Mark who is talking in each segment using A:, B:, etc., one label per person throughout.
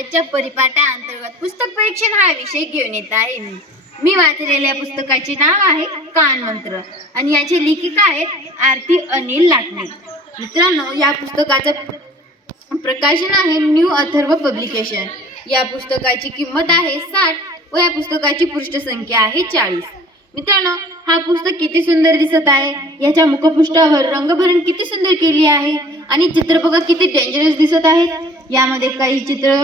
A: आजच्या परिपाठा अंतर्गत पुस्तक परीक्षण हा विषय घेऊन येत आहे. मी मी वाचलेल्या पुस्तकाचे नाव आहे कान मंत्र आणि याचे लेखिका आहेत आरती अनिल लाटणे. मित्रांनो या पुस्तकाचं प्रकाशन आहे न्यू अथर्व पब्लिकेशन. या पुस्तकाची किंमत आहे साठ व या पुस्तकाची पृष्ठसंख्या आहे चाळीस. मित्रांनो हा पुस्तक किती सुंदर दिसत आहे. याच्या मुखपृष्ठावर रंगभरण किती सुंदर केली आहे आणि चित्र बघा किती डेंजरस दिसत आहेत. यामध्ये काही चित्र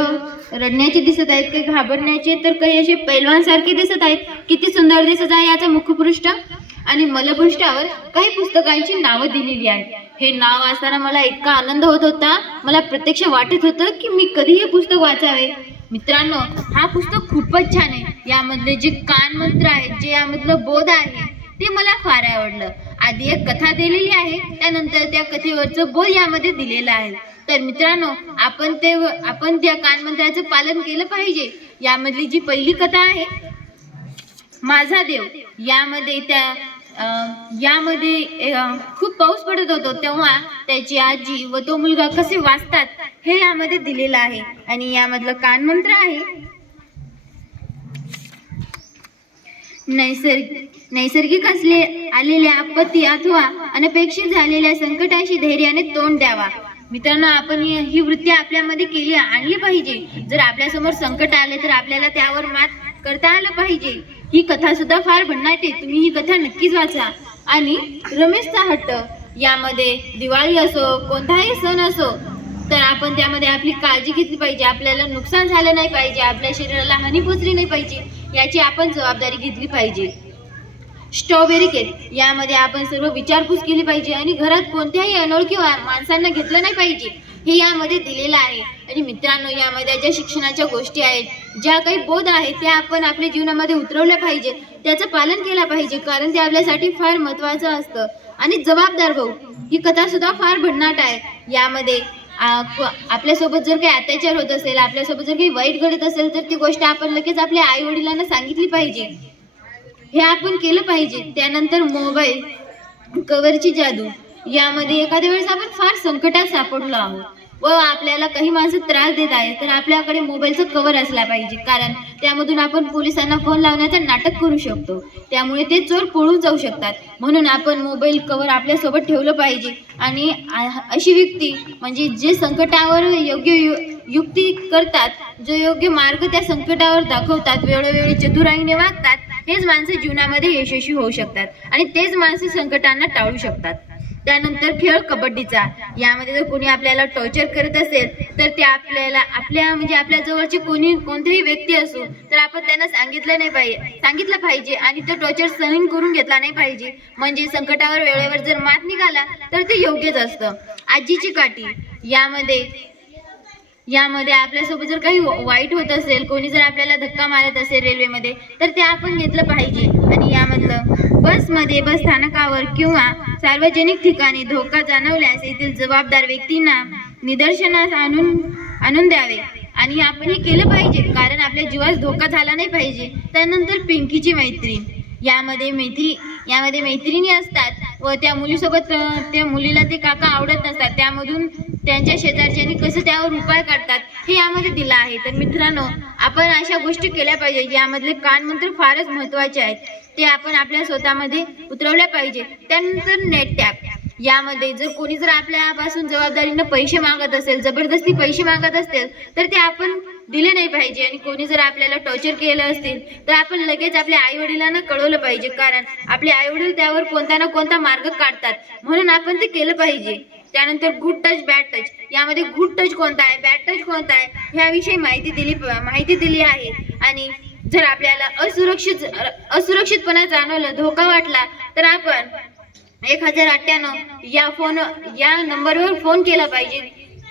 A: रडण्याचे दिसत आहेत काही घाबरण्याचे तर काही असे पैलवानसारखे दिसत आहेत. किती सुंदर दिसत आहे याचा मुखपृष्ठ. आणि मलपृष्ठावर काही पुस्तकांची नावं दिलेली आहेत. हे नाव वाचताना मला इतका आनंद होत होता मला प्रत्यक्ष वाटत होतं की मी कधी हे पुस्तक वाचावे. मित्रांनो हा पुस्तक खूपच छान आहे. यामधले जे कान मंत्र आहेत जे यामधलं बोध आहे ते मला फार आवडलं. आधी एक कथा दिलेली आहे त्यानंतर त्या कथेवरचं बोध यामध्ये दिलेलं आहे. तर मित्रांनो आपण ते आपण त्या कान मंत्राचं पालन केलं पाहिजे. यामधली जी पहिली कथा आहे माझा देव यामध्ये त्या यामध्ये खूप पाऊस पडत होतो तेव्हा त्याची आजी व तो मुलगा कसे वाचतात हे यामध्ये दिलेलं आहे. आणि यामधलं कान मंत्र आहे. नैसर्गिक नैसर्गिक असले आलेल्या आपत्ती अथवा अनपेक्षित झालेल्या संकटाशी धैर्याने तोंड द्यावा. मित्रांनो आपण ही वृत्ती आपल्यामध्ये केली आणली पाहिजे. जर आपल्यासमोर संकट आले तर आपल्याला त्यावर मात करता आलं पाहिजे. ही कथा सुद्धा फार भन्नाट आहे. तुम्ही ही कथा नक्कीच वाचा. आणि रमेशचा हट्ट. यामध्ये दिवाळी असो कोणताही सण असो तर आपण त्यामध्ये आपली काळजी घेतली पाहिजे. आपल्याला नुकसान झालं नाही पाहिजे. आपल्या शरीराला हानी पोचली नाही पाहिजे. याची आपण जबाबदारी घेतली पाहिजे. Strawberry cake. यामध्ये आपण सर्व विचारपूस केली पाहिजे आणि घरात कोणत्याही अनोळखी माणसांना घेतलं नाही पाहिजे. हे यामध्ये दिलेलं आहे. आणि मित्रांनो यामध्ये ज्या शिक्षणाच्या गोष्टी आहेत ज्या काही बोध आहेत त्या आपण आपल्या जीवनामध्ये उतरवल्या पाहिजे त्याचं पालन केलं पाहिजे कारण ते आपल्यासाठी फार महत्त्वाचं असतं. आणि जबाबदार भाऊ ही कथा सुद्धा फार भन्नाट आहे. यामध्ये आपल्यासोबत जर काही अत्याचार होत असेल आपल्यासोबत जर काही वाईट घडत असेल तर ती गोष्ट आपण लगेच आपल्या आई वडिलांना सांगितली पाहिजे. हे आपण केलं पाहिजे. त्यानंतर मोबाईल कवरची जादू यामध्ये एखाद्या वेळेस आपण फार संकटात सापडलो आहोत. व आपल्याला काही माणसं त्रास देत आहेत तर आपल्याकडे मोबाईलचं कवर असला पाहिजे. कारण त्यामधून आपण पोलिसांना फोन लावण्याचं नाटक करू शकतो. त्यामुळे ते चोर पळून जाऊ शकतात. म्हणून आपण मोबाईल कवर आपल्यासोबत ठेवलं पाहिजे. आणि अशी व्यक्ती म्हणजे जे संकटावर योग्य यु- युक्ती करतात जो योग्य मार्ग त्या संकटावर दाखवतात वेळोवेळी चतुराईने वागतात हेच माणसं जीवनामध्ये यशस्वी होऊ शकतात. आणि तेच माणसं संकटांना टाळू शकतात. त्यानंतर खेळ कबड्डीचा. यामध्ये जर कोणी आपल्याला टॉर्चर करत असेल तर ते आपल्याला आपल्या म्हणजे आपल्या जवळची कोणी कोणतीही व्यक्ती असो तर आपण त्यांना सांगितलं नाही पाहिजे सांगितलं पाहिजे आणि तो टॉर्चर सहन करून घेतला नाही पाहिजे. म्हणजे संकटावर वेळेवर जर मात निघाला तर ते योग्यच असतं. आजीची काठी यामध्ये यामध्ये आपल्यासोबत जर काही वाईट होत असेल कोणी जर आपल्याला धक्का मारत असेल रेल्वेमध्ये तर ते आपण घेतलं पाहिजे. आणि यामधलं बसमध्ये बस स्थानकावर किंवा सार्वजनिक ठिकाणी धोका जाणवल्यास येथील जबाबदार व्यक्तींना निदर्शनास आणून आणून द्यावे. आणि आपण हे केलं पाहिजे कारण आपल्या जीवास धोका झाला नाही पाहिजे. त्यानंतर पिंकीची मैत्री. यामध्ये मैत्री यामध्ये मैत्रिणी असतात. व त्या मुलीसोबत त्या मुलीला ते काका आवडत नसतात. त्यामधून त्यांच्या शेजारच्यांनी कसं त्यावर उपाय काढतात हे यामध्ये दिलं आहे. तर मित्रांनो आपण अशा गोष्टी केल्या पाहिजे यामधले कानमंत्र फारच महत्त्वाचे आहेत. ते आपण आपल्या स्वतःमध्ये उतरवल्या पाहिजे. त्यानंतर नेट टॅप. यामध्ये जर कोणी जर आपल्यापासून जबाबदारीनं पैसे मागत असेल जबरदस्ती पैसे मागत असेल तर ते आपण दिले नाही पाहिजे. आणि कोणी जर आपल्याला टॉर्चर केलं असतील तर आपण लगेच आपल्या आई वडिलांना कळवलं पाहिजे. कारण आपले आई वडील त्यावर कोणता ना कोणता मार्ग काढतात. म्हणून आपण ते केलं पाहिजे. त्यानंतर गुड टच बॅड टच यामध्ये गुड टच कोणता आहे बॅड टच कोणता आहे ह्याविषयी माहिती दिली माहिती दिली आहे. आणि जर आपल्याला असुरक्षित असुरक्षितपणा जाणवलं धोका वाटला तर आपण एक हजार अठ्ठ्याण्णव या फोन या नंबरवर फोन केला पाहिजे.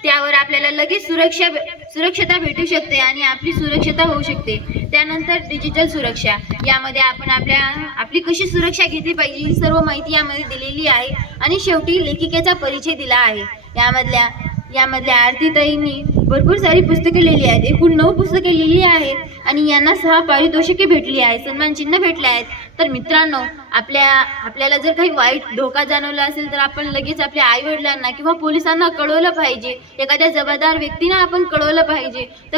A: त्यावर आपल्याला लगेच सुरक्षा सुरक्षता भेटू शकते आणि आपली सुरक्षता होऊ शकते. त्यानंतर डिजिटल सुरक्षा. यामध्ये आपण आपल्या आपली कशी सुरक्षा घेतली पाहिजे ही सर्व माहिती यामध्ये दिलेली आहे. आणि शेवटी लेखिकेचा परिचय दिला आहे. यामधल्या यामधल्या आरतीताईंनी भरपूर सारी पुस्तके लिहिली आहेत. एकूण नऊ पुस्तके लिहिली आहेत आणि यांना सहा पारितोषिके भेटली आहेत सन्मान चिन्ह भेटले आहेत. तर मित्रांनो आपल्या आपल्याला जर काही वाईट धोका जाणवला असेल तर आपण लगेच आपल्या आई वडिलांना किंवा पोलिसांना कळवलं पाहिजे. एखाद्या जबाबदार व्यक्तींना आपण कळवलं पाहिजे. तर